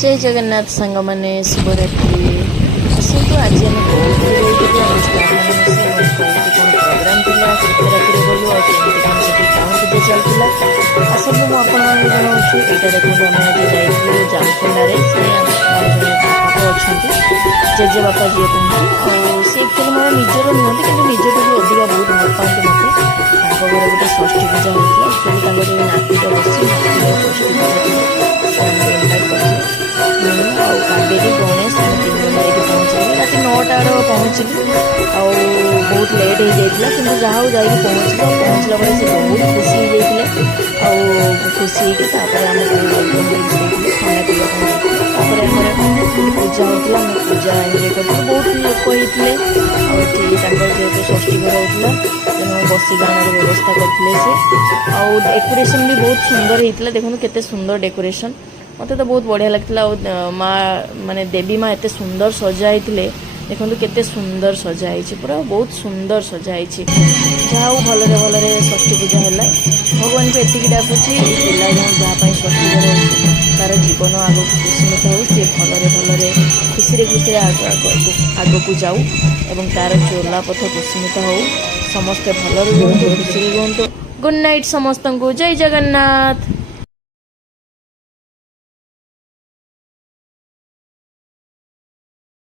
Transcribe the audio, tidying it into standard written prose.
जय जगन्नाथ सांग मैंने शिवरात्रि आसतु आज आम कौटी आम स्टाफ मैंने कौटी कौन प्रोग्राम था शिवरात्रि गलु आमती कौन से कौन पूजा चलता आसतु मुझे जनाऊँ यहाँ देखो आम आज जाइए जामकुंडारे से बापा अच्छा जेजे बापा जी कहते सी एक्चुअली मोर निजर नुहति कि निजर भी अधिका बहुत भल पाते मत घर गोटे षष्ठी पूजा होता एक्चुअली जो नातीटा बसी षष्ठी पूजा कावेरी गणेश तीन जन जाकर पहुँचली रात 9टा पहुँचली बहुत लेट हो जाता कि जहाँ जा पहुँचला बेले से बहुत खुशी हो खुशी होकर खाना पीवा पूजा होता पूजा एंजय करते बहुत लोक होते जेहतु षष्ठी घर होता तेणु बसी गाँव व्यवस्था करते से डेकोरेशन भी बहुत सुंदर होता देखो केते सुंदर डेकोरेशन मत तो बहुत बढ़िया लगता माँ माने देवी माँ एत सुंदर सजाई देखो केते सुंदर सजाई पूरा बहुत सुंदर सजाई जहाँ भलरे भलरे षष्ठी पूजा है भगवान को एति डाकुची पिला जहाँ षष्ठी पूजा तार जीवन आग कुसुमित हो सी भलरे भलरे खुशी खुशी आग को जाऊ एवं तार चोला पथ कुसुमित हो समस्ते भलरे रुहतु खुशी रुहतु गुड नाइट समस्त को जय जगन्नाथ।